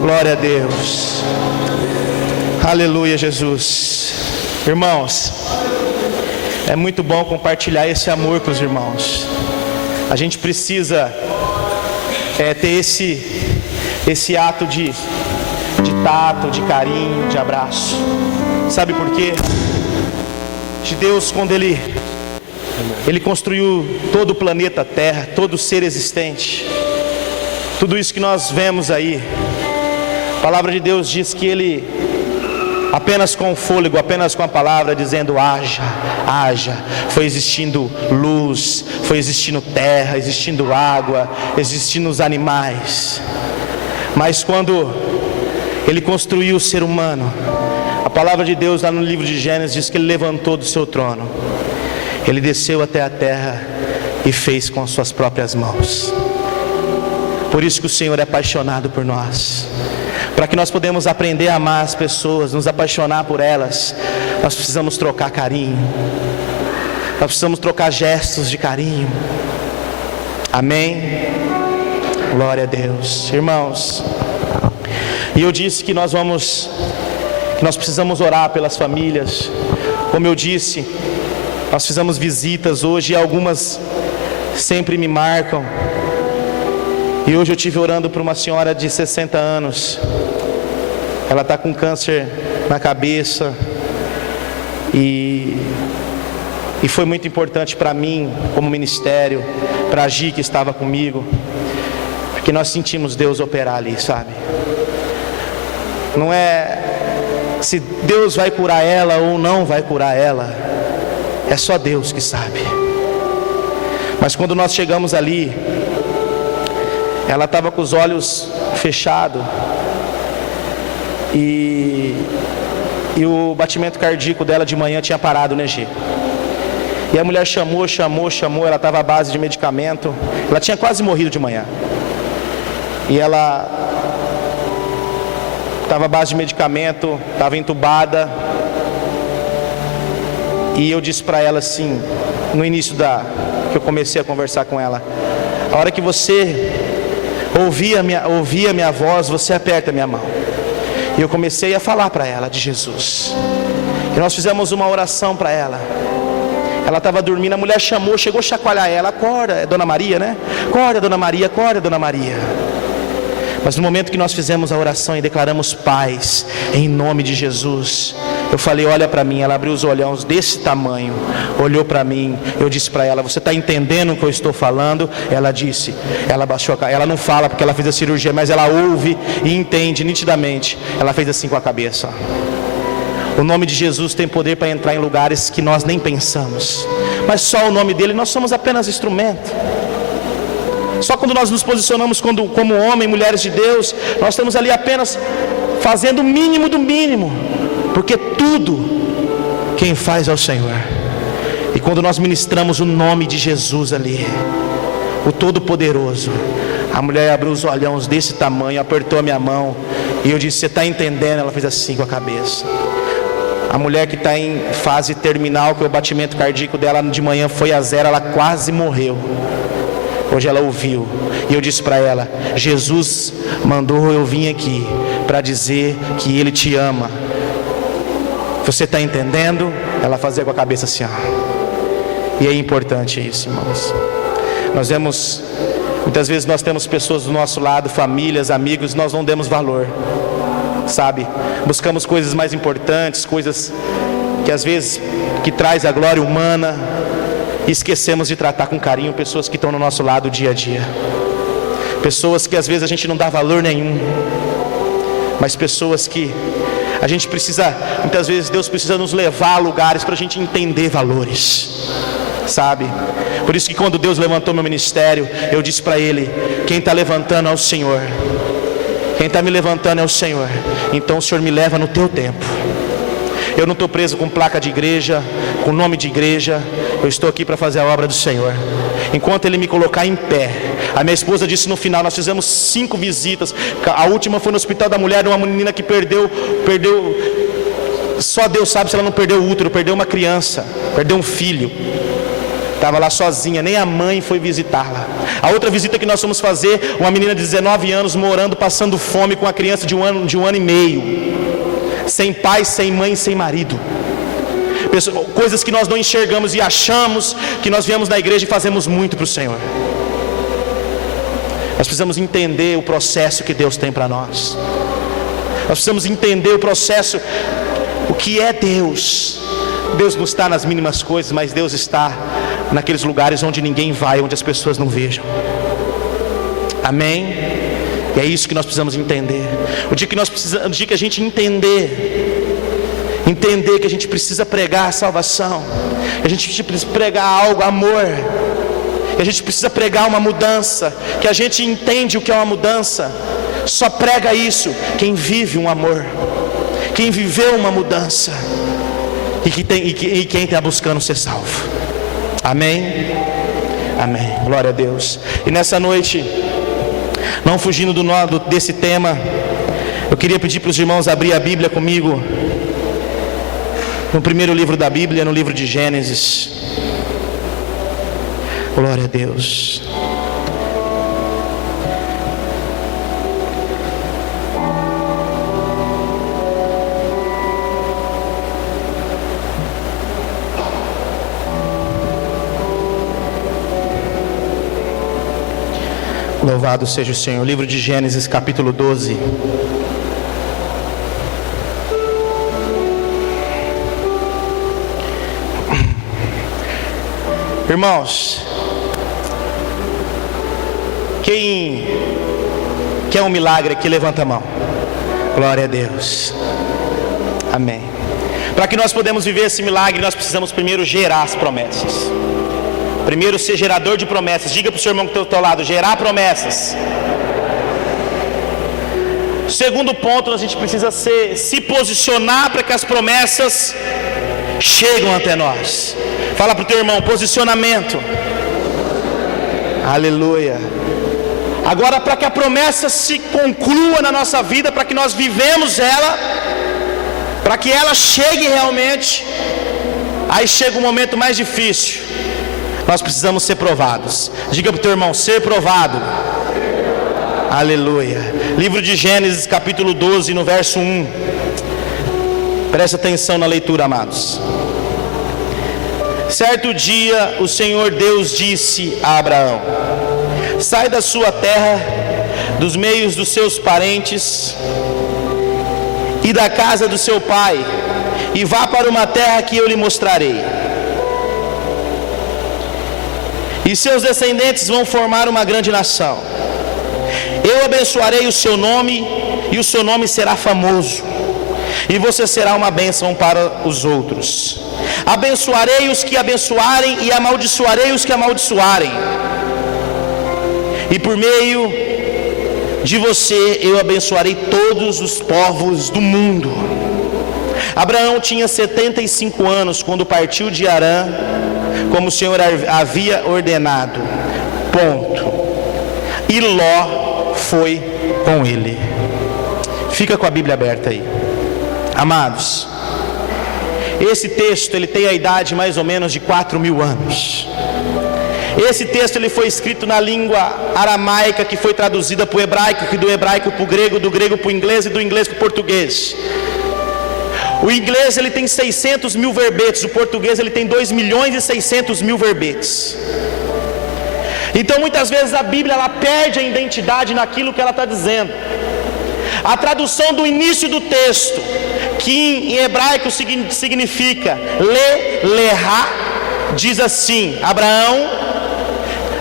Glória a Deus. Aleluia, Jesus. Irmãos, é muito bom compartilhar esse amor com os irmãos. A gente precisa ter esse ato de tato, de carinho, de abraço. Sabe por quê? De Deus, quando Ele construiu todo o planeta Terra, todo ser existente, tudo isso que nós vemos aí, a palavra de Deus diz que Ele, apenas com o fôlego, apenas com a palavra, dizendo haja, haja, foi existindo luz, foi existindo terra, existindo água, existindo os animais. Mas quando Ele construiu o ser humano, a palavra de Deus lá no livro de Gênesis diz que Ele levantou do seu trono, Ele desceu até a terra e fez com as suas próprias mãos. Por isso que o Senhor é apaixonado por nós. Para que nós podemos aprender a amar as pessoas, nos apaixonar por elas, nós precisamos trocar carinho, nós precisamos trocar gestos de carinho. Amém? Glória a Deus. Irmãos, e eu disse que nós precisamos orar pelas famílias. Como eu disse, nós fizemos visitas hoje e algumas sempre me marcam. E hoje eu estive orando por uma senhora de 60 anos. Ela está com câncer na cabeça. E foi muito importante para mim, como ministério, para a Gi que estava comigo, porque nós sentimos Deus operar ali, sabe? Não é se Deus vai curar ela ou não vai curar ela, é só Deus que sabe. Mas quando nós chegamos ali, ela estava com os olhos fechados e o batimento cardíaco dela de manhã tinha parado, né, G? E a mulher chamou, ela estava à base de medicamento, ela tinha quase morrido de manhã. E ela estava à base de medicamento, estava entubada. E eu disse para ela assim, no início que eu comecei a conversar com ela: a hora que você ouvir a minha voz, você aperta a minha mão. E eu comecei a falar para ela de Jesus. E nós fizemos uma oração para ela. Ela estava dormindo, a mulher chegou a chacoalhar ela: acorda, é Dona Maria, né? Acorda, Dona Maria, acorda, Dona Maria. Mas no momento que nós fizemos a oração e declaramos paz, em nome de Jesus, eu falei: olha para mim. Ela abriu os olhões desse tamanho, olhou para mim. Eu disse para ela: você está entendendo o que eu estou falando? Ela disse. Ela baixou a cabeça. Ela não fala porque ela fez a cirurgia, mas ela ouve e entende nitidamente. Ela fez assim com a cabeça. O nome de Jesus tem poder para entrar em lugares que nós nem pensamos, mas só o nome dele, nós somos apenas instrumento. Só quando nós nos posicionamos como homem, mulheres de Deus, nós estamos ali apenas fazendo o mínimo do mínimo, porque tudo quem faz é o Senhor. E quando nós ministramos o nome de Jesus ali, o Todo-Poderoso, a mulher abriu os olhões desse tamanho, apertou a minha mão, e eu disse: você está entendendo? Ela fez assim com a cabeça. A mulher que está em fase terminal, que o batimento cardíaco dela de manhã foi a 0, ela quase morreu. Hoje ela ouviu. E eu disse para ela: Jesus mandou eu vir aqui para dizer que Ele te ama. Você está entendendo? Ela fazia com a cabeça assim, ó. E é importante isso, irmãos. Nós vemos, muitas vezes nós temos pessoas do nosso lado, famílias, amigos, nós não demos valor, sabe? Buscamos coisas mais importantes, coisas que às vezes que traz a glória humana, e esquecemos de tratar com carinho pessoas que estão no nosso lado dia a dia. Pessoas que às vezes a gente não dá valor nenhum, mas pessoas que a gente precisa, muitas vezes Deus precisa nos levar a lugares para a gente entender valores, sabe? Por isso que quando Deus levantou meu ministério, eu disse para Ele: quem está levantando é o Senhor, quem está me levantando é o Senhor, então o Senhor me leva no teu tempo. Eu não estou preso com placa de igreja, com nome de igreja. Eu estou aqui para fazer a obra do Senhor. Enquanto Ele me colocar em pé. A minha esposa disse no final, nós fizemos 5 visitas. A última foi no Hospital da Mulher, uma menina que perdeu, só Deus sabe se ela não perdeu o útero, perdeu uma criança, perdeu um filho. Estava lá sozinha, nem a mãe foi visitá-la. A outra visita que nós fomos fazer, uma menina de 19 anos morando, passando fome, com uma criança de um ano e meio, sem pai, sem mãe, sem marido. Coisas que nós não enxergamos e achamos que nós viemos na igreja e fazemos muito para o Senhor. Nós precisamos entender o processo que Deus tem para nós. Nós precisamos entender o processo, o que é Deus. Deus não está nas mínimas coisas, mas Deus está naqueles lugares onde ninguém vai, onde as pessoas não vejam. Amém? E é isso que nós precisamos entender. O dia que a gente entender que a gente precisa pregar a salvação, que a gente precisa pregar algo, amor, que a gente precisa pregar uma mudança, que a gente entende o que é uma mudança. Só prega isso quem vive um amor, quem viveu uma mudança e quem está buscando ser salvo. Amém? Amém. Glória a Deus. E nessa noite, não fugindo desse tema, eu queria pedir para os irmãos abrir a Bíblia comigo no primeiro livro da Bíblia, no livro de Gênesis. Glória a Deus. Louvado seja o Senhor. Livro de Gênesis, capítulo 12. Irmãos, quem quer um milagre aqui, levanta a mão. Glória a Deus. Amém. Para que nós podemos viver esse milagre, nós precisamos primeiro gerar as promessas. Primeiro, ser gerador de promessas. Diga para o seu irmão que está ao teu lado: gerar promessas. Segundo ponto, a gente precisa se posicionar para que as promessas cheguem até nós. Fala para o teu irmão: posicionamento. Aleluia. Agora, para que a promessa se conclua na nossa vida, para que nós vivemos ela, para que ela chegue realmente, aí chega o momento mais difícil. Nós precisamos ser provados. Diga para o teu irmão: ser provado. Aleluia. Livro de Gênesis, capítulo 12, no verso 1. Presta atenção na leitura, amados. Certo dia, o Senhor Deus disse a Abraão: sai da sua terra, dos meios dos seus parentes e da casa do seu pai, e vá para uma terra que eu lhe mostrarei. E seus descendentes vão formar uma grande nação. Eu abençoarei o seu nome, e o seu nome será famoso, e você será uma bênção para os outros. Abençoarei os que abençoarem, e amaldiçoarei os que amaldiçoarem. E por meio de você eu abençoarei todos os povos do mundo. Abraão tinha 75 anos quando partiu de Harã, como o Senhor havia ordenado. Ponto. E Ló foi com ele. Fica com a Bíblia aberta aí. Amados, esse texto ele tem a idade mais ou menos de 4.000 anos. Esse texto ele foi escrito na língua aramaica, que foi traduzida para o hebraico, que do hebraico para o grego, do grego para o inglês e do inglês para o português. O inglês ele tem 600.000 verbetes, o português ele tem 2.600.000 verbetes. Então muitas vezes a Bíblia ela perde a identidade naquilo que ela está dizendo. A tradução do início do texto, que em hebraico significa le-lerá, diz assim: Abraão,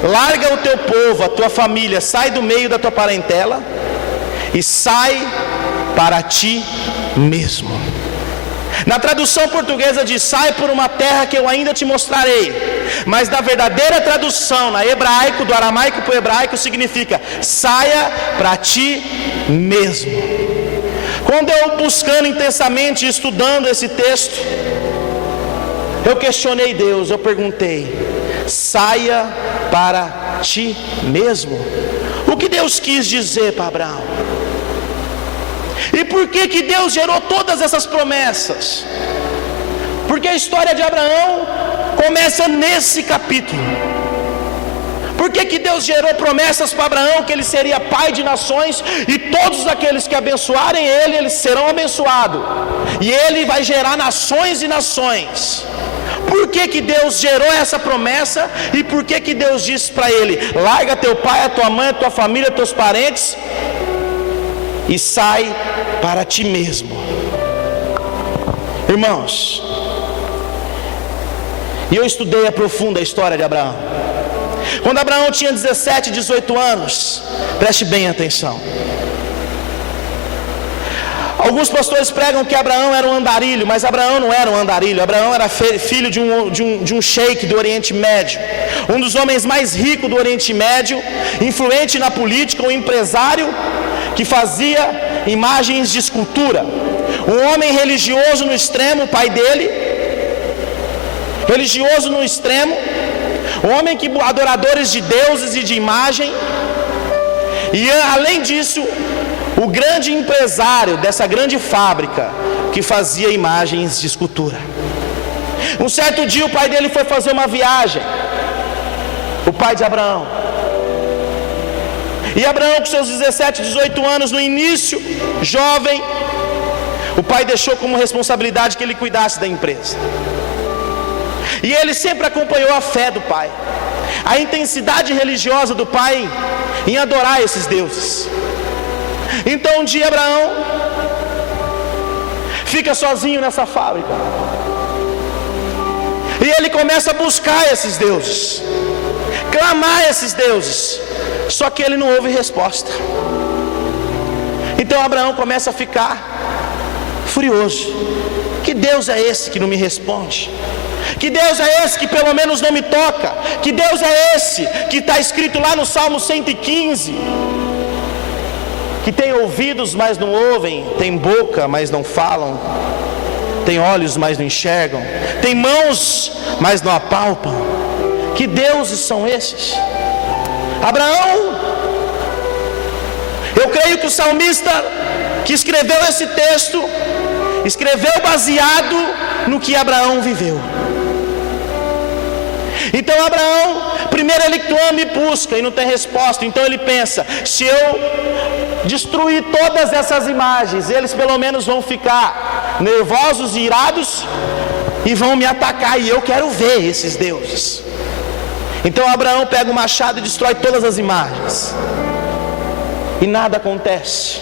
larga o teu povo, a tua família, sai do meio da tua parentela e sai para ti mesmo. Na tradução portuguesa diz: sai por uma terra que eu ainda te mostrarei. Mas na verdadeira tradução, na hebraico, do aramaico para o hebraico, significa: saia para ti mesmo. Quando eu buscando intensamente, estudando esse texto, eu questionei Deus, eu perguntei: saia para ti mesmo? O que Deus quis dizer para Abraão? E por que Deus gerou todas essas promessas? Porque a história de Abraão começa nesse capítulo. Por que Deus gerou promessas para Abraão que ele seria pai de nações e todos aqueles que abençoarem ele, eles serão abençoados, e ele vai gerar nações e nações? Por que Deus gerou essa promessa e por que Deus disse para ele: larga teu pai, a tua mãe, a tua família, teus parentes e sai para ti mesmo? Irmãos, e eu estudei a profunda história de Abraão. Quando Abraão tinha 17, 18 anos, preste bem atenção. Alguns pastores pregam que Abraão era um andarilho, mas Abraão não era um andarilho. Abraão era filho de um sheik do Oriente Médio, um dos homens mais ricos do Oriente Médio, influente na política, um empresário que fazia imagens de escultura. Um homem religioso no extremo, o pai dele, religioso no extremo, um homem que adoradores de deuses e de imagem, e além disso, o grande empresário dessa grande fábrica que fazia imagens de escultura. Um certo dia o pai dele foi fazer uma viagem, o pai de Abraão. E Abraão, com seus 17, 18 anos, no início, jovem, o pai deixou como responsabilidade que ele cuidasse da empresa. E ele sempre acompanhou a fé do pai, a intensidade religiosa do pai em adorar esses deuses. Então um dia Abraão fica sozinho nessa fábrica, e ele começa a buscar esses deuses, clamar esses deuses, só que ele não ouve resposta. Então Abraão começa a ficar furioso. Que Deus é esse que não me responde? Que Deus é esse que pelo menos não me toca? Que Deus é esse que está escrito lá no Salmo 115, que tem ouvidos, mas não ouvem, tem boca, mas não falam, tem olhos, mas não enxergam, tem mãos, mas não apalpam? Que deuses são esses? Abraão, eu creio que o salmista que escreveu esse texto, escreveu baseado no que Abraão viveu. Então Abraão, primeiro ele clama e busca e não tem resposta. Então ele pensa: se eu destruir todas essas imagens, eles pelo menos vão ficar nervosos e irados e vão me atacar, e eu quero ver esses deuses. Então Abraão pega o machado e destrói todas as imagens, e nada acontece,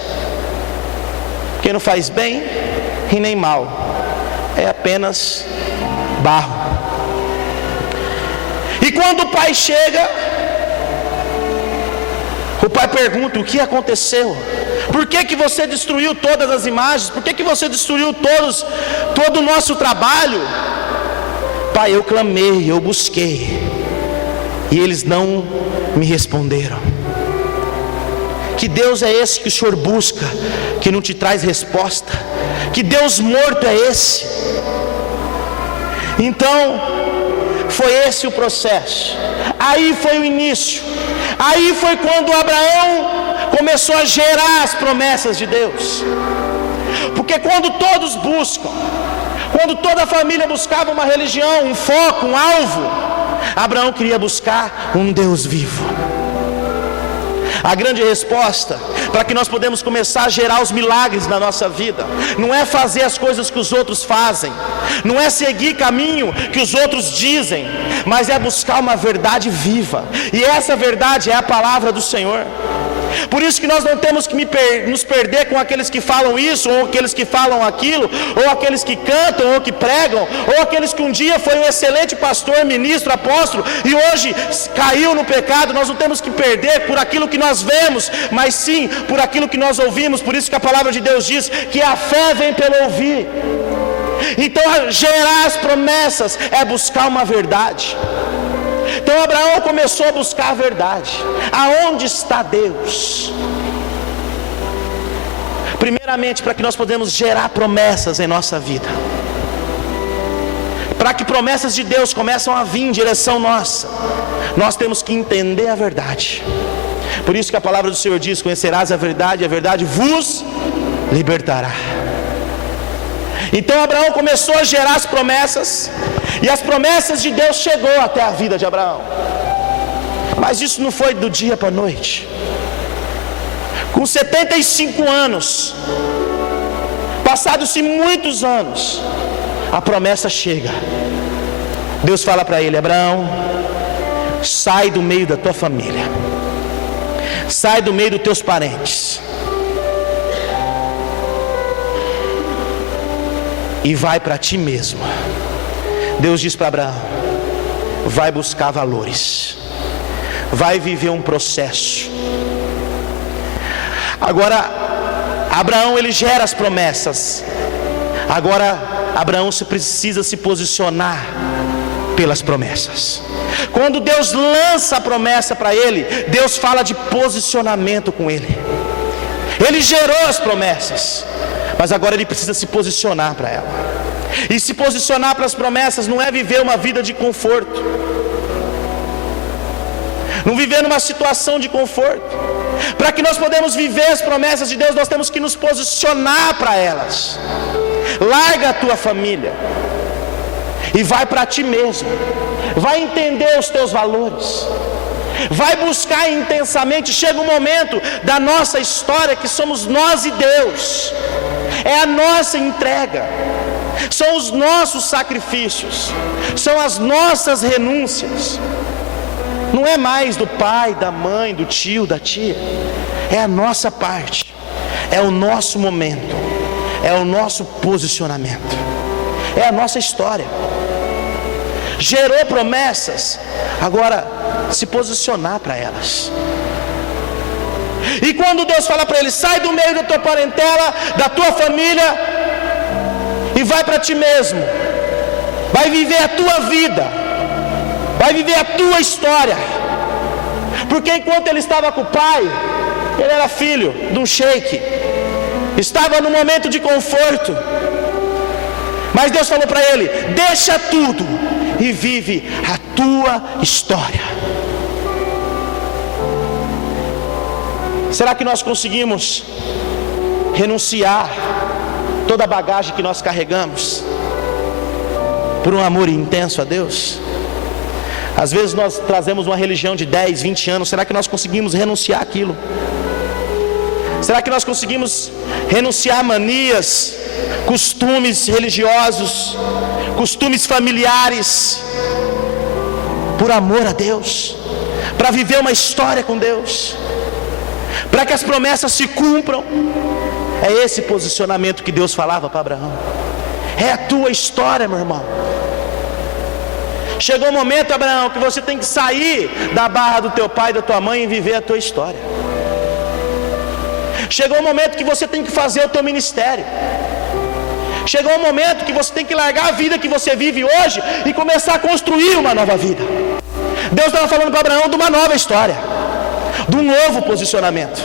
porque não faz bem e nem mal, é apenas barro. E quando o pai chega, o pai pergunta: o que aconteceu? Por que você destruiu todas as imagens? Por que você destruiu todo o nosso trabalho? Pai, eu clamei, eu busquei, e eles não me responderam. Que Deus é esse que o Senhor busca, que não te traz resposta? Que Deus morto é esse? Então, foi esse o processo. Aí foi o início. Aí foi quando Abraão começou a gerar as promessas de Deus. Porque quando todos buscam, quando toda a família buscava uma religião, um foco, um alvo, Abraão queria buscar um Deus vivo. A grande resposta para que nós podemos começar a gerar os milagres na nossa vida não é fazer as coisas que os outros fazem, não é seguir caminho que os outros dizem, mas é buscar uma verdade viva. E essa verdade é a palavra do Senhor. Por isso que nós não temos que nos perder com aqueles que falam isso, ou aqueles que falam aquilo, ou aqueles que cantam, ou que pregam, ou aqueles que um dia foi um excelente pastor, ministro, apóstolo, e hoje caiu no pecado. Nós não temos que perder por aquilo que nós vemos, mas sim por aquilo que nós ouvimos. Por isso que a palavra de Deus diz que a fé vem pelo ouvir. Então gerar as promessas é buscar uma verdade. Então Abraão começou a buscar a verdade. Aonde está Deus? Primeiramente, para que nós podemos gerar promessas em nossa vida, para que promessas de Deus começam a vir em direção nossa, nós temos que entender a verdade. Por isso que a palavra do Senhor diz: conhecerás a verdade vos libertará. Então Abraão começou a gerar as promessas, e as promessas de Deus chegou até a vida de Abraão. Mas isso não foi do dia para a noite. Com 75 anos, passados-se muitos anos, a promessa chega. Deus fala para ele: Abraão, sai do meio da tua família, sai do meio dos teus parentes, e vai para ti mesmo. Deus diz para Abraão: vai buscar valores, vai viver um processo. Agora, Abraão, ele gera as promessas. Agora, Abraão precisa se posicionar pelas promessas. Quando Deus lança a promessa para ele, Deus fala de posicionamento com ele. Ele gerou as promessas, mas agora ele precisa se posicionar para ela. E se posicionar para as promessas não é viver uma vida de conforto, não viver numa situação de conforto. Para que nós podemos viver as promessas de Deus, nós temos que nos posicionar para elas. Larga a tua família e vai para ti mesmo. Vai entender os teus valores, vai buscar intensamente. Chega um momento da nossa história que somos nós e Deus. É a nossa entrega, são os nossos sacrifícios, são as nossas renúncias. Não é mais do pai, da mãe, do tio, da tia. É a nossa parte, é o nosso momento, é o nosso posicionamento, é a nossa história. Gerou promessas, agora se posicionar para elas. E quando Deus fala para ele: sai do meio da tua parentela, da tua família, e vai para ti mesmo, vai viver a tua vida, vai viver a tua história. Porque enquanto ele estava com o pai, ele era filho de um sheik, estava num momento de conforto. Mas Deus falou para ele: deixa tudo e vive a tua história. Será que nós conseguimos renunciar toda a bagagem que nós carregamos por um amor intenso a Deus? Às vezes nós trazemos uma religião de 10, 20 anos. Será que nós conseguimos renunciar aquilo? Será que nós conseguimos renunciar manias, costumes religiosos, costumes familiares, por amor a Deus, para viver uma história com Deus, para que as promessas se cumpram? É esse posicionamento que Deus falava para Abraão. É a tua história, meu irmão. Chegou o momento, Abraão, que você tem que sair da barra do teu pai e da tua mãe e viver a tua história. Chegou o momento que você tem que fazer o teu ministério. Chegou o momento que você tem que largar a vida que você vive hoje e começar a construir uma nova vida. Deus estava falando para Abraão de uma nova história, de um novo posicionamento.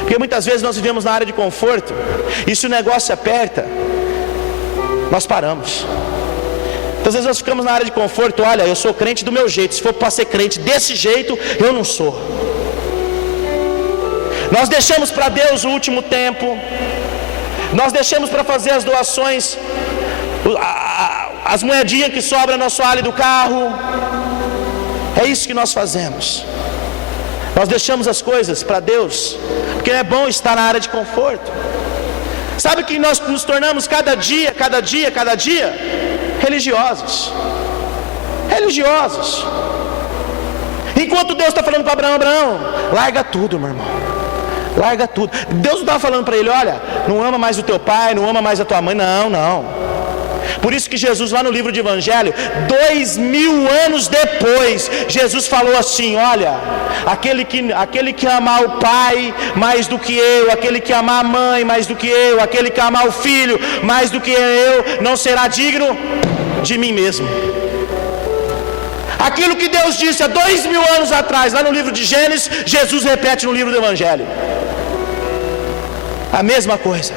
Porque muitas vezes nós vivemos na área de conforto, e se o negócio aperta, nós paramos. Muitas vezes nós ficamos na área de conforto. Olha, eu sou crente do meu jeito, se for para ser crente desse jeito, eu não sou. Nós deixamos para Deus o último tempo, nós deixamos para fazer as doações, as moedinhas que sobram no assoalho do carro. É isso que nós fazemos. Nós deixamos as coisas para Deus, porque é bom estar na área de conforto. Sabe que nós nos tornamos cada dia religiosos. Enquanto Deus está falando para Abraão, larga tudo, meu irmão, larga tudo. Deus não estava falando para ele: olha, não ama mais o teu pai, não ama mais a tua mãe. Não. Por isso que Jesus, lá no livro de Evangelho, 2000 anos depois, Jesus falou assim: olha, aquele que amar o pai mais do que eu, aquele que amar a mãe mais do que eu, aquele que amar o filho mais do que eu, não será digno de mim mesmo. Aquilo que Deus disse há 2000 anos atrás, lá no livro de Gênesis, Jesus repete no livro do Evangelho. A mesma coisa.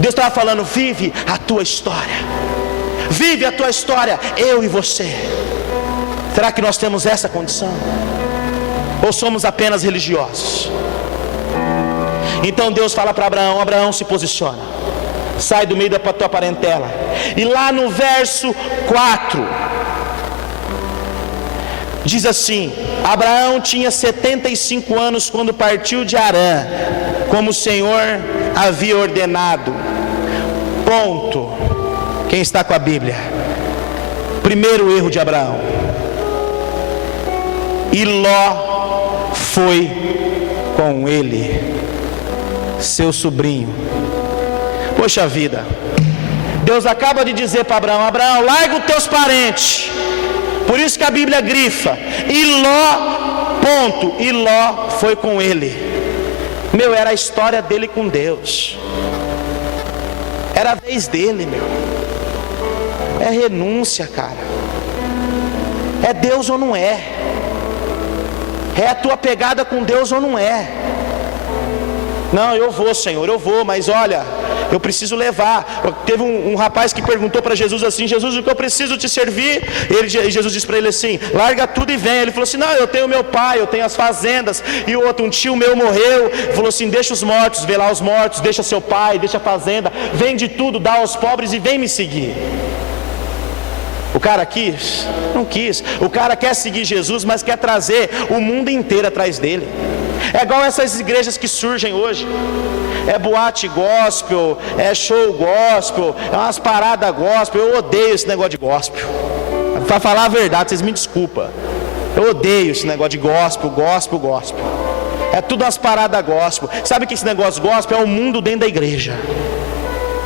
Deus estava falando: vive a tua história, vive a tua história, eu e você. Será que nós temos essa condição? Ou somos apenas religiosos? Então Deus fala para Abraão: Abraão, se posiciona, sai do meio da tua parentela. E lá no verso 4, Diz assim: Abraão tinha 75 anos quando partiu de Harã, como o Senhor havia ordenado. Ponto. Quem está com a Bíblia? Primeiro erro de Abraão. E Ló foi com ele, seu sobrinho. Poxa vida, Deus acaba de dizer para Abraão: Abraão, larga os teus parentes. Por isso que a Bíblia grifa, e Ló, ponto, e Ló foi com ele. Meu, era a história dele com Deus, era a vez dele, meu. É renúncia, cara. É Deus ou não é? É a tua pegada com Deus ou não é? Não, eu vou, Senhor, eu vou, mas olha, eu preciso levar. Teve um rapaz que perguntou para Jesus assim: Jesus, o que eu preciso te servir? Jesus disse para ele assim: larga tudo e vem. Ele falou assim: não, eu tenho meu pai, eu tenho as fazendas. E o outro, um tio meu morreu. Ele falou assim: deixa os mortos, vê lá os mortos, deixa seu pai, deixa a fazenda, vende tudo, dá aos pobres e vem me seguir. O cara quis? Não quis. O cara quer seguir Jesus, mas quer trazer o mundo inteiro atrás dele. É igual essas igrejas que surgem hoje. É boate gospel, é show gospel, é umas paradas gospel. Eu odeio esse negócio de gospel. Para falar a verdade, vocês me desculpam. Eu odeio esse negócio de gospel. É tudo umas paradas gospel. Sabe que esse negócio gospel é o mundo dentro da igreja.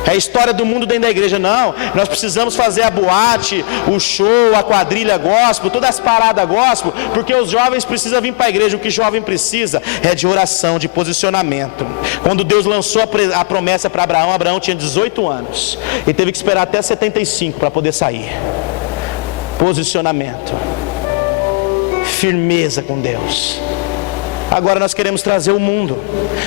É a história do mundo dentro da igreja. Não, nós precisamos fazer a boate, o show, a quadrilha gospel, todas as paradas gospel, porque os jovens precisam vir para a igreja. O que jovem precisa é de oração, de posicionamento. Quando Deus lançou a promessa para Abraão, Abraão tinha 18 anos e teve que esperar até 75 para poder sair. Posicionamento, firmeza com Deus. Agora nós queremos trazer o mundo,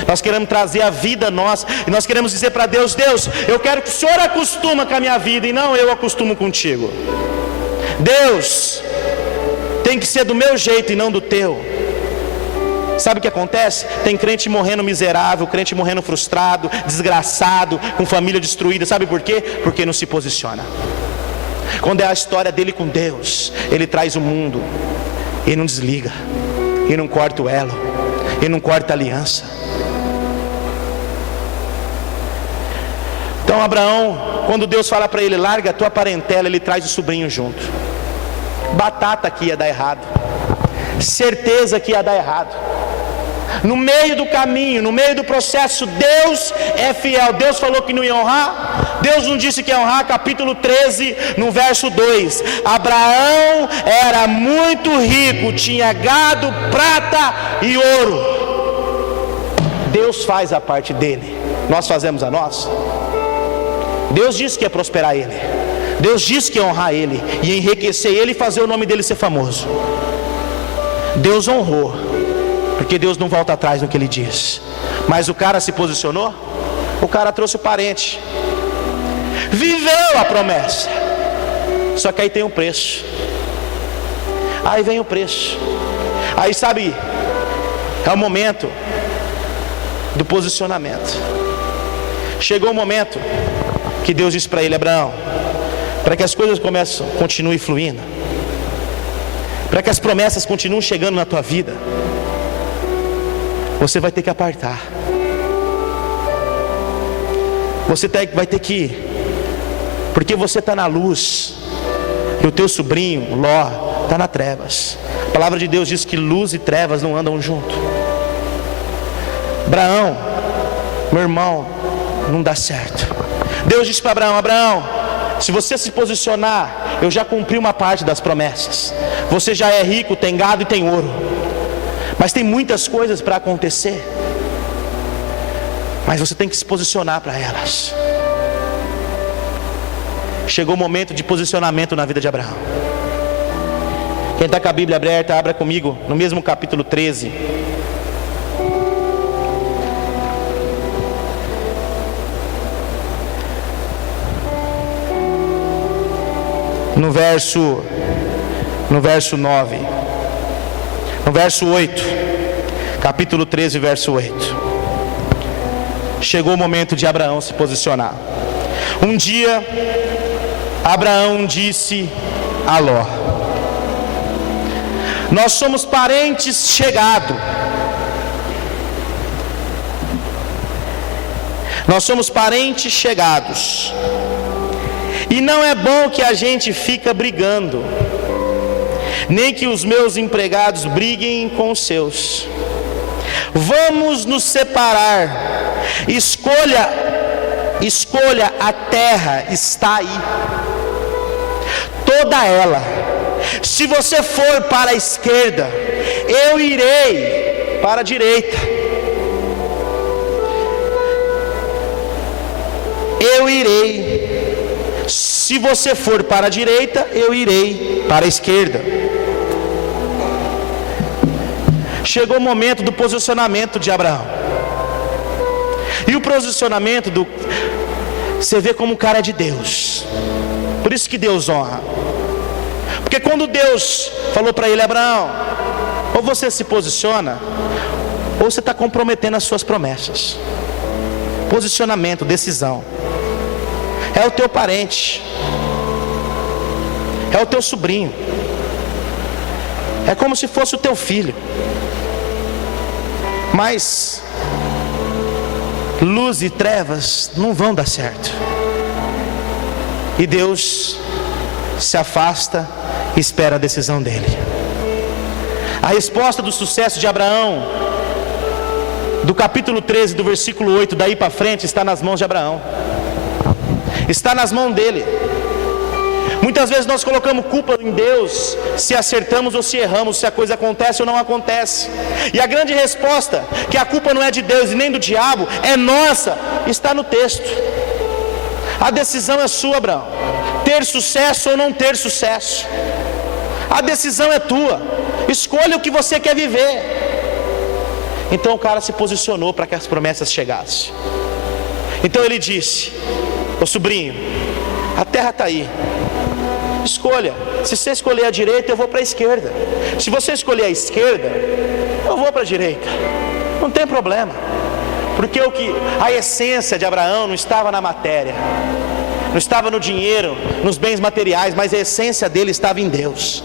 nós queremos trazer a vida nossa, e nós queremos dizer para Deus: Deus, eu quero que o Senhor acostuma com a minha vida e não eu acostumo contigo. Deus, tem que ser do meu jeito e não do teu. Sabe o que acontece? Tem crente morrendo miserável, crente morrendo frustrado, desgraçado, com família destruída. Sabe por quê? Porque não se posiciona. Quando é a história dele com Deus, ele traz o mundo e não desliga, e não corta o elo, e não corta a aliança. Então Abraão, quando Deus fala para ele: larga a tua parentela, ele traz o sobrinho junto. Batata que ia dar errado, certeza que ia dar errado. No meio do caminho, no meio do processo, Deus é fiel. Deus falou que não ia honrar, Deus não disse que ia honrar. Capítulo 13, no verso 2: Abraão era muito rico, tinha gado, prata e ouro. Deus faz a parte dele, nós fazemos a nossa. Deus disse que ia prosperar ele, Deus disse que ia honrar ele, ia enriquecer ele e fazer o nome dele ser famoso. Deus honrou, porque Deus não volta atrás no que ele diz. Mas o cara se posicionou, o cara trouxe o parente, viveu a promessa. Só que aí tem um preço. Aí vem o preço. Aí sabe, é o momento do posicionamento. Chegou o momento que Deus disse para ele: Abraão, para que as coisas continuem fluindo, para que as promessas continuem chegando na tua vida, você vai ter que apartar. Você vai ter que, porque você está na luz e o teu sobrinho Ló está nas trevas. A palavra de Deus diz que luz e trevas não andam junto. Abraão, meu irmão, não dá certo. Deus disse para Abraão: Abraão, se você se posicionar, eu já cumpri uma parte das promessas. Você já é rico, tem gado e tem ouro, mas tem muitas coisas para acontecer, mas você tem que se posicionar para elas. Chegou o momento de posicionamento na vida de Abraão. Quem está com a Bíblia aberta, abra comigo no mesmo capítulo 13. No verso 9, no verso 8, capítulo 13, verso 8. Chegou o momento de Abraão se posicionar. Um dia, Abraão disse a Ló: Nós somos parentes chegados. Nós somos parentes chegados. E não é bom que a gente fica brigando, nem que os meus empregados briguem com os seus. Vamos nos separar. Escolha a terra, está aí, toda ela. Se você for para a esquerda, eu irei para a direita. Eu irei. Se você for para a direita, eu irei para a esquerda. Chegou o momento do posicionamento de Abraão. E o posicionamento você vê como o cara é de Deus. Por isso que Deus honra. Porque quando Deus falou para ele: Abraão, ou você se posiciona, ou você está comprometendo as suas promessas. Posicionamento, decisão. É o teu parente, é o teu sobrinho, é como se fosse o teu filho. Mas luz e trevas não vão dar certo. E Deus se afasta e espera a decisão dele. A resposta do sucesso de Abraão, do capítulo 13, do versículo 8, daí para frente, está nas mãos de Abraão. Está nas mãos dele. Muitas vezes nós colocamos culpa em Deus, se acertamos ou se erramos, se a coisa acontece ou não acontece. E a grande resposta, que a culpa não é de Deus e nem do diabo, é nossa, está no texto. A decisão é sua, Abraão, ter sucesso ou não ter sucesso. A decisão é tua. Escolha o que você quer viver. Então o cara se posicionou para que as promessas chegassem. Então ele disse: ô sobrinho, a terra está aí, escolha. Se você escolher a direita, eu vou para a esquerda. Se você escolher a esquerda, eu vou para a direita. Não tem problema. Porque a essência de Abraão não estava na matéria, não estava no dinheiro, nos bens materiais, mas a essência dele estava em Deus.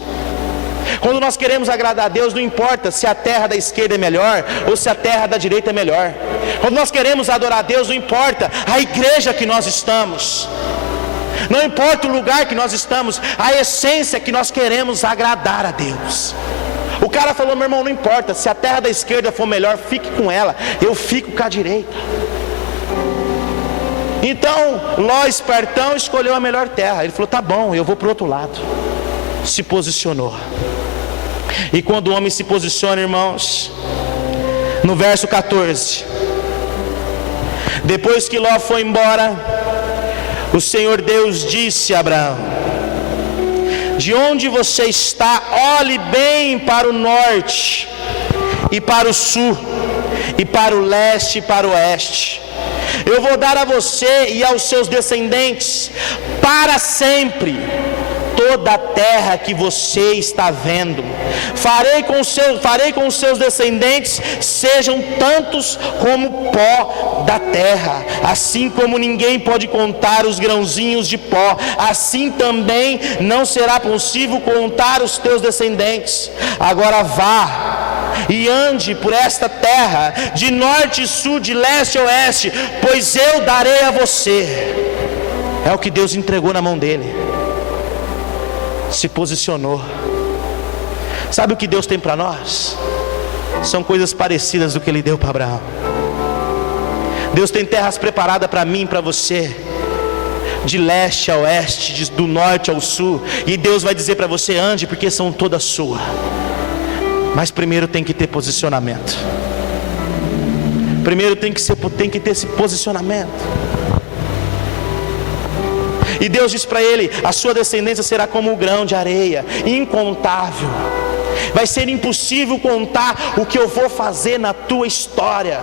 Quando nós queremos agradar a Deus, não importa se a terra da esquerda é melhor ou se a terra da direita é melhor. Quando nós queremos adorar a Deus, não importa a igreja que nós estamos, não importa o lugar que nós estamos, a essência é que nós queremos agradar a Deus. O cara falou: meu irmão, não importa, se a terra da esquerda for melhor, fique com ela, eu fico com a direita. Então Ló, espertão, escolheu a melhor terra. Ele falou: tá bom, eu vou para o outro lado. Se posicionou. E quando o homem se posiciona, irmãos, no verso 14, depois que Ló foi embora, o Senhor Deus disse a Abraão: de onde você está, olhe bem para o norte e para o sul, e para o leste e para o oeste. Eu vou dar a você e aos seus descendentes para sempre toda a terra que você está vendo. Farei com os seus descendentes, sejam tantos como o pó da terra. Assim como ninguém pode contar os grãozinhos de pó, assim também não será possível contar os teus descendentes. Agora vá e ande por esta terra, de norte e sul, de leste a oeste, pois eu darei a você. É o que Deus entregou na mão dele. Se posicionou. Sabe o que Deus tem para nós? São coisas parecidas do que Ele deu para Abraão. Deus tem terras preparadas para mim e para você, de leste a oeste, do norte ao sul. E Deus vai dizer para você: ande, porque são todas suas. Mas primeiro tem que ter posicionamento. Primeiro tem que ter esse posicionamento. E Deus diz para ele: a sua descendência será como o grão de areia, incontável. Vai ser impossível contar o que eu vou fazer na tua história.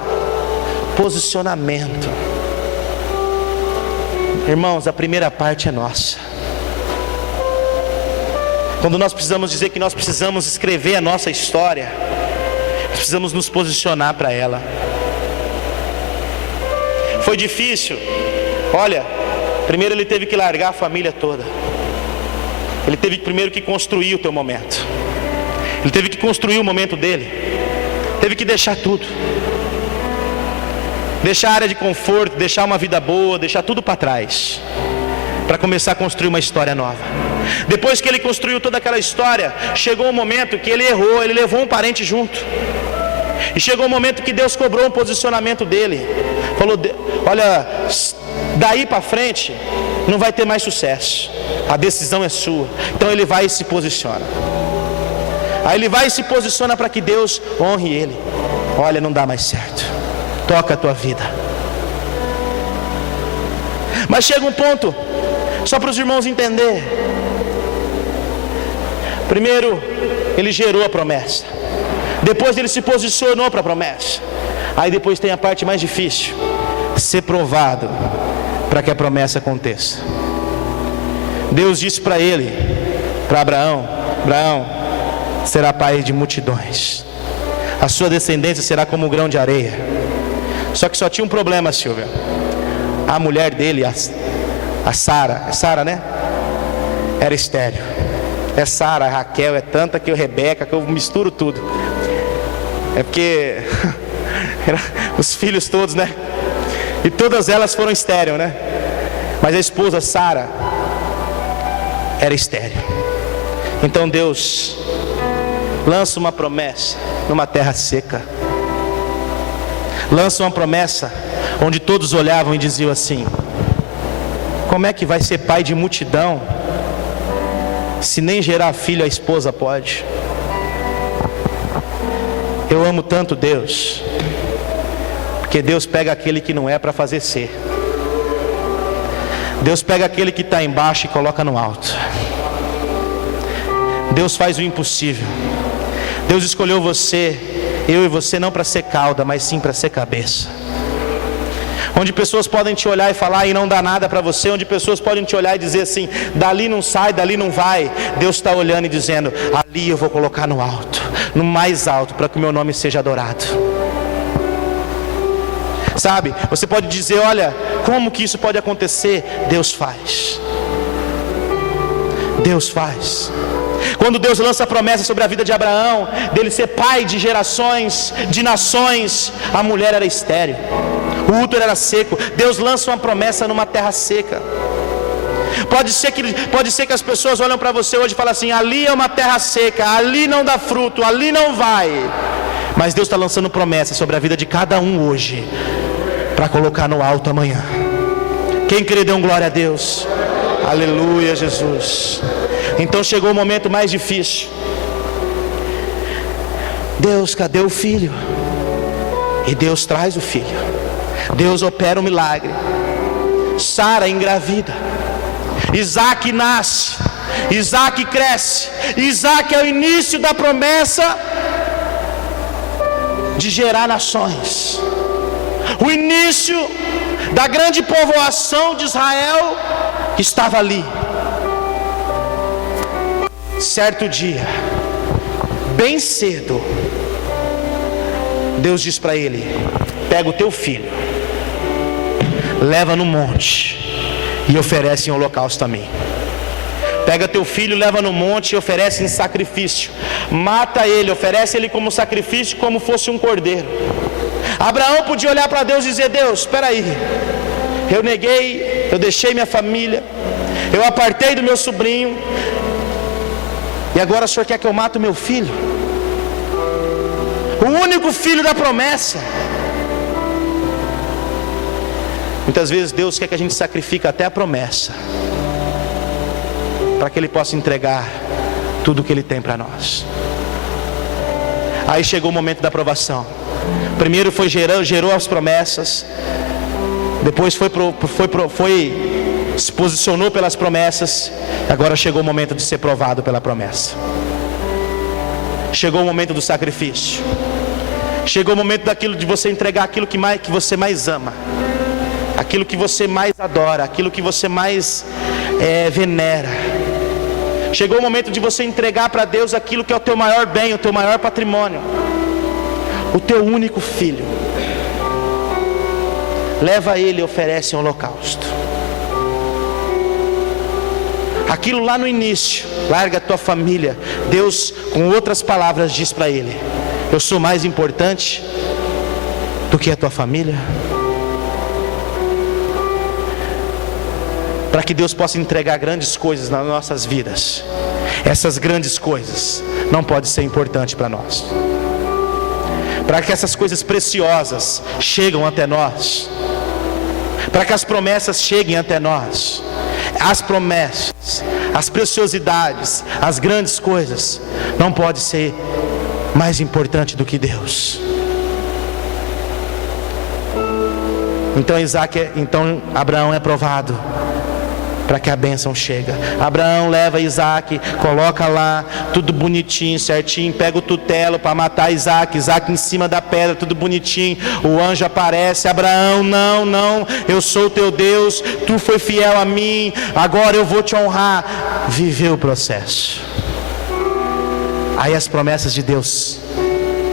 Posicionamento. Irmãos, a primeira parte é nossa. Quando nós precisamos dizer que nós precisamos escrever a nossa história, precisamos nos posicionar para ela. Foi difícil. Olha, primeiro ele teve que largar a família toda. Ele teve primeiro que construir o teu momento. Ele teve que construir o momento dele. Teve que deixar tudo. Deixar a área de conforto, deixar uma vida boa, deixar tudo para trás, para começar a construir uma história nova. Depois que ele construiu toda aquela história, chegou um momento que ele errou, ele levou um parente junto. E chegou um momento que Deus cobrou um posicionamento dele. Falou: olha, daí para frente não vai ter mais sucesso. A decisão é sua. Então ele vai e se posiciona. Aí ele vai e se posiciona para que Deus honre ele. Olha, não dá mais certo. Toca a tua vida. Mas chega um ponto, só para os irmãos entenderem. Primeiro, ele gerou a promessa. Depois ele se posicionou para a promessa. Aí depois tem a parte mais difícil: ser provado para que a promessa aconteça. Deus disse para ele, para Abraão: Abraão, será pai de multidões. A sua descendência será como um grão de areia. Só que só tinha um problema, Silvia. A mulher dele, a Sara, é Sara, né? Era estéril. É Sara, a Raquel, é tanta que eu, Rebeca, que eu misturo tudo. É porque os filhos todos, né? E todas elas foram estéril, né? Mas a esposa Sara era estéril. Então Deus lança uma promessa numa terra seca. Lança uma promessa onde todos olhavam e diziam assim: como é que vai ser pai de multidão se nem gerar filho a esposa pode? Eu amo tanto Deus, porque Deus pega aquele que não é para fazer ser. Deus pega aquele que está embaixo e coloca no alto. Deus faz o impossível. Deus escolheu você, eu e você, não para ser cauda, mas sim para ser cabeça. Onde pessoas podem te olhar e falar e não dá nada para você, onde pessoas podem te olhar e dizer assim: dali não sai, dali não vai. Deus está olhando e dizendo: ali eu vou colocar no alto, no mais alto, para que o meu nome seja adorado. Sabe, você pode dizer: olha, como que isso pode acontecer? Deus faz. Deus faz. Quando Deus lança a promessa sobre a vida de Abraão, dele ser pai de gerações, de nações, a mulher era estéril, o útero era seco. Deus lança uma promessa numa terra seca. Pode ser que as pessoas olham para você hoje e falam assim: ali é uma terra seca, ali não dá fruto, ali não vai. Mas Deus está lançando promessa sobre a vida de cada um hoje, para colocar no alto amanhã. Quem crê, dê um glória a Deus. Aleluia, Jesus. Então chegou o momento mais difícil. Deus, cadê o filho? E Deus traz o filho. Deus opera um milagre. Sara engravida. Isaac nasce. Isaac cresce. Isaac é o início da promessa de gerar nações. O início da grande povoação de Israel que estava ali. Certo dia, bem cedo, Deus diz para ele: pega o teu filho, leva no monte e oferece em holocausto a mim. Pega teu filho, leva no monte e oferece em sacrifício. Mata ele, oferece ele como sacrifício, como fosse um cordeiro. Abraão podia olhar para Deus e dizer: Deus, espera aí, eu neguei, eu deixei minha família, eu apartei do meu sobrinho, e agora o Senhor quer que eu mate o meu filho, o único filho da promessa. Muitas vezes Deus quer que a gente sacrifique até a promessa, para que Ele possa entregar tudo o que Ele tem para nós. Aí chegou o momento da aprovação. Primeiro gerou as promessas, depois se posicionou pelas promessas. Agora chegou o momento de ser provado pela promessa. Chegou o momento do sacrifício. Chegou o momento de você entregar aquilo que você mais ama, aquilo que você mais adora, aquilo que você mais venera. Chegou o momento de você entregar para Deus aquilo que é o teu maior bem, o teu maior patrimônio, o teu único filho. Leva ele e oferece um holocausto. Aquilo lá no início, larga a tua família. Deus, com outras palavras, diz para ele: eu sou mais importante do que a tua família. Para que Deus possa entregar grandes coisas nas nossas vidas, essas grandes coisas não podem ser importantes para nós. Para que essas coisas preciosas cheguem até nós, para que as promessas cheguem até nós, as promessas, as preciosidades, as grandes coisas não pode ser mais importante do que Deus. Então Abraão é provado para que a bênção chegue. Abraão leva Isaac, coloca lá tudo bonitinho, certinho, pega o tutelo para matar Isaac em cima da pedra, tudo bonitinho. O anjo aparece: Abraão, não, eu sou o teu Deus, tu foi fiel a mim, agora eu vou te honrar. Viveu o processo. Aí as promessas de Deus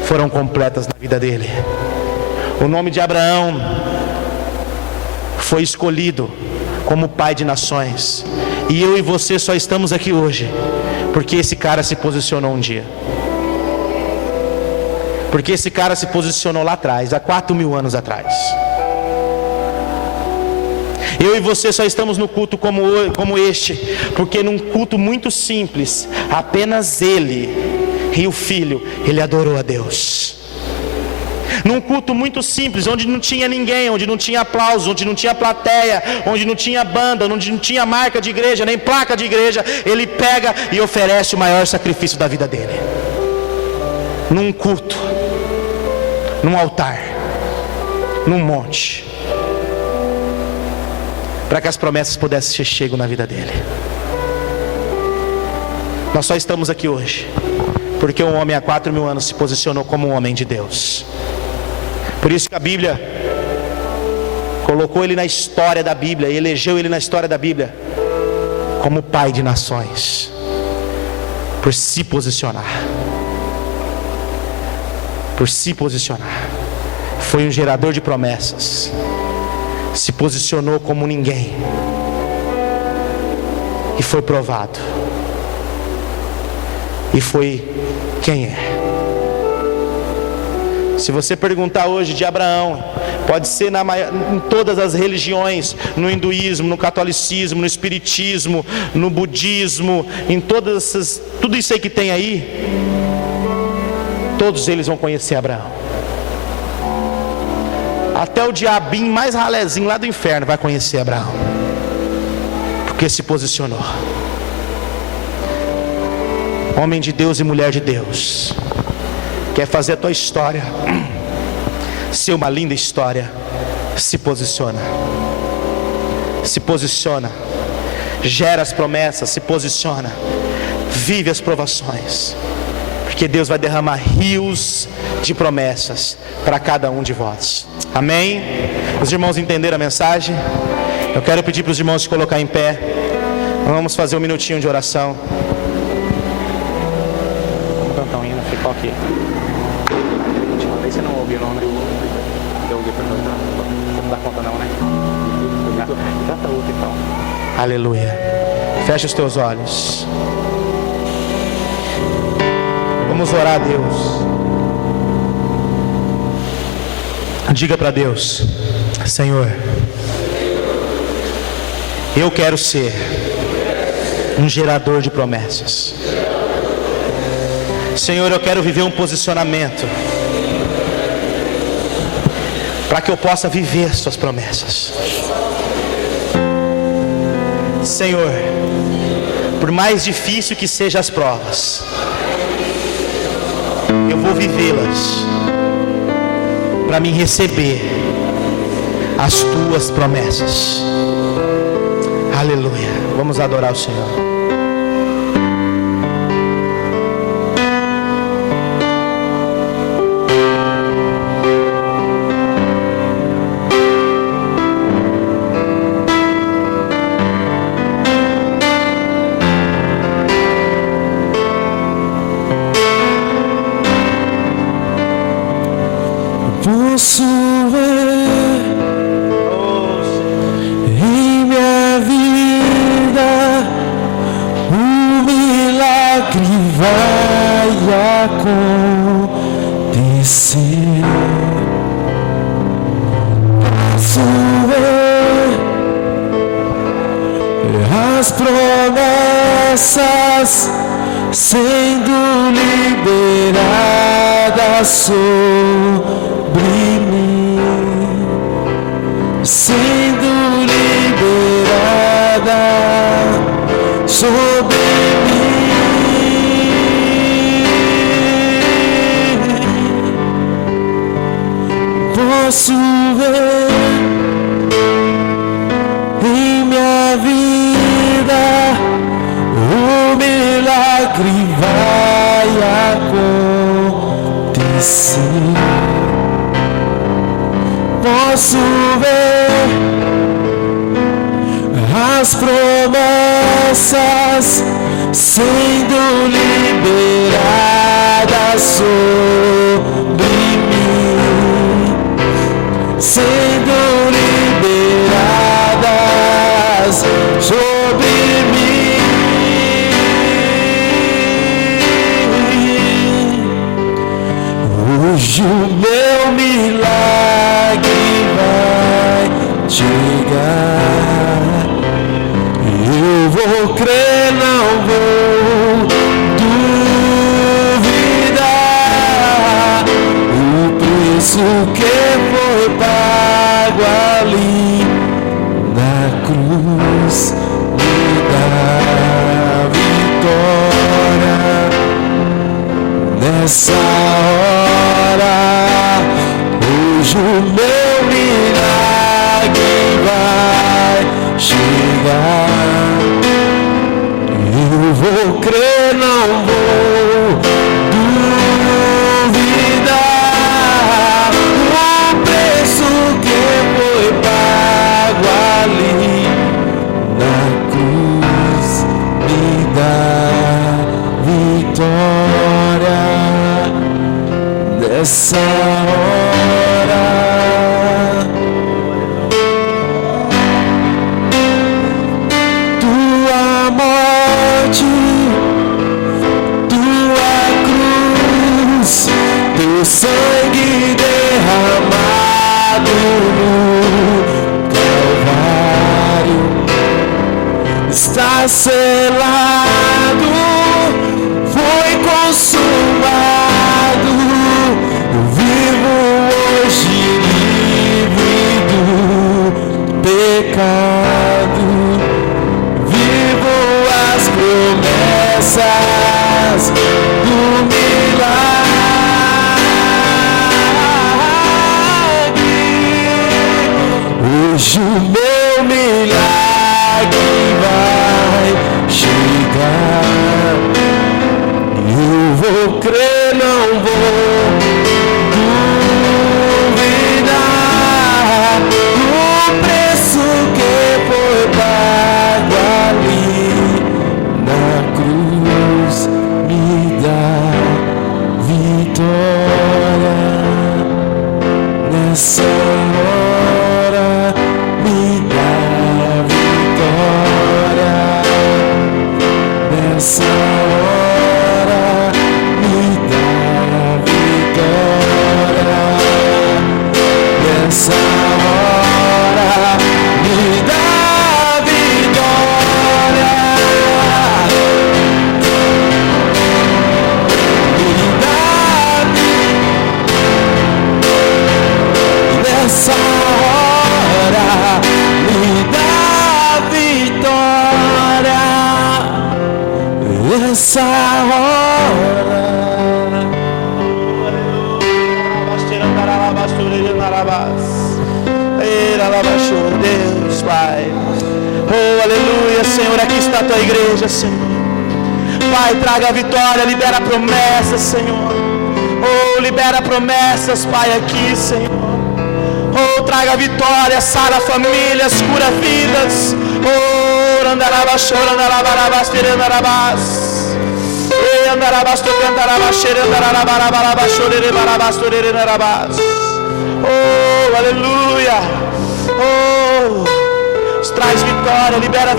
foram completas na vida dele. O nome de Abraão foi escolhido como pai de nações. E eu e você só estamos aqui hoje porque esse cara se posicionou um dia. Porque esse cara se posicionou lá atrás, há 4.000 anos atrás. Eu e você só estamos no culto como este porque num culto muito simples, apenas ele e o filho, ele adorou a Deus. Num culto muito simples, onde não tinha ninguém, onde não tinha aplauso, onde não tinha plateia, onde não tinha banda, onde não tinha marca de igreja, nem placa de igreja, ele pega e oferece o maior sacrifício da vida dele. Num culto, num altar, num monte, para que as promessas pudessem ser chegas na vida dele. Nós só estamos aqui hoje porque um homem há 4.000 anos se posicionou como um homem de Deus. Por isso que a Bíblia colocou ele na história da Bíblia, e elegeu ele na história da Bíblia como pai de nações, por se posicionar. Por se posicionar. Foi um gerador de promessas. Se posicionou como ninguém. E foi provado. E foi quem é. Se você perguntar hoje de Abraão, pode ser em todas as religiões, no hinduísmo, no catolicismo, no espiritismo, no budismo, em tudo isso aí que tem aí, todos eles vão conhecer Abraão. Até o diabinho mais ralézinho lá do inferno vai conhecer Abraão, porque se posicionou. Homem de Deus e mulher de Deus, quer fazer a tua história ser uma linda história? Se posiciona. Se posiciona. Gera as promessas, se posiciona. Vive as provações, porque Deus vai derramar rios de promessas para cada um de vós. Amém? Os irmãos entenderam a mensagem? Eu quero pedir para os irmãos se colocar em pé. Vamos fazer um minutinho de oração. Vamos cantar um hino, ficou aqui. Uma vez você não ouviu não, né? Eu ouvi para você não dá conta não, né? Canta outro então. Aleluia. Fecha os teus olhos. Vamos orar a Deus. Diga para Deus: Senhor, eu quero ser um gerador de promessas. Senhor, eu quero viver um posicionamento para que eu possa viver as suas promessas. Senhor, por mais difícil que sejam as provas, eu vou vivê-las para me receber as tuas promessas. Aleluia. Vamos adorar o Senhor. Posso ver em minha vida as promessas sendo liberadas sobre mim, sendo liberada sobre mim. Posso ver em minha vida o milagre vai acontecer. Posso ver as promessas sendo liberadas sobre mim, sendo liberadas sobre mim. Hoje o meu milagre vai chegar. Eu vou crer, não vou duvidar. O preço que foi pago ali na cruz me dá vitória. Nessa hora, hoje o meu milagre vai chegar. Eu vou crer, não vou duvidar. O preço que foi pago ali na cruz me dá vitória. Nessa hora, tua morte, tua cruz, teu sangue derramado no Calvário está selado, foi consumado. Eu vivo hoje livre do pecado, vivo as promessas do milagre. Hoje o meu milagre vai chegar. Eu vou crer, não vou duvidar. O preço que foi pago ali na cruz me dá vitória. Nessa hora me dá vitória. Nessa hora me dá vitória. Nessa hora me dá vitória. Me dá nessa hora me dá vitória. Nessa hora. Deus, Pai. Oh, aleluia, Senhor, aqui está a tua igreja, Senhor. Pai, traga a vitória, libera promessas, Senhor. Oh, libera promessas, Pai, aqui, Senhor. Oh, traga a vitória, sara famílias, cura vidas. Oh, andarabas, andarabas, andarabas. Oh, aleluia. Oh, traz vitória, libera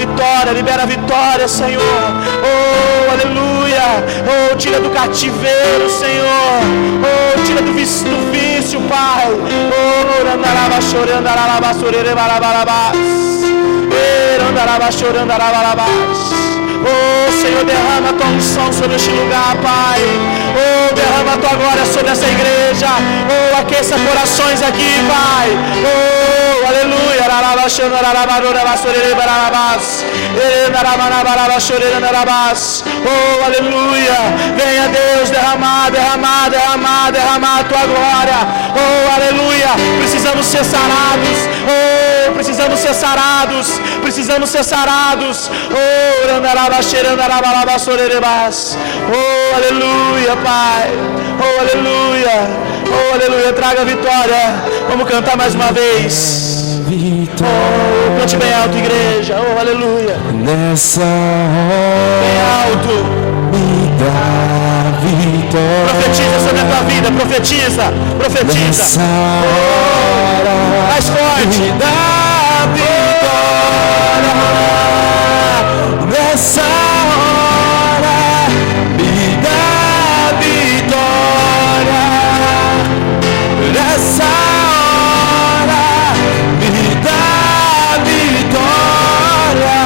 vitória, Senhor. Oh, aleluia. Oh, tira do cativeiro, Senhor. Oh, tira do vício, Pai. Oh, andarabas, andarabas, andarabas. Oh Senhor, derrama a tua unção sobre este lugar, Pai. Oh, derrama a tua glória sobre essa igreja. Oh, aqueça corações aqui, Pai. Oh, aleluia. Oh, aleluia. Venha Deus derramar a tua glória. Oh, aleluia. Precisamos ser sarados. Oh, precisamos ser sarados. Precisamos ser sarados. Oh, oh, aleluia, Pai. Oh, aleluia. Oh, aleluia. Traga a vitória. Vamos cantar mais uma vez. Oh, cante bem alto, igreja. Oh, aleluia. Nessa Bem hora alto. me dá vitória. Profetiza sobre a tua vida. Profetiza. Profetiza. Nessa hora Mais forte. me dá vitória. Nessa hora me dá vitória. Nessa hora me dá vitória.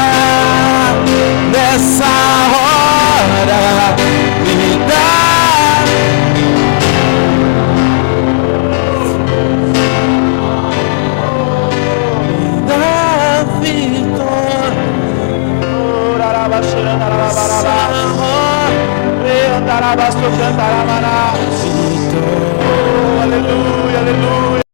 Nessa hora me dá Aleluia, aleluia.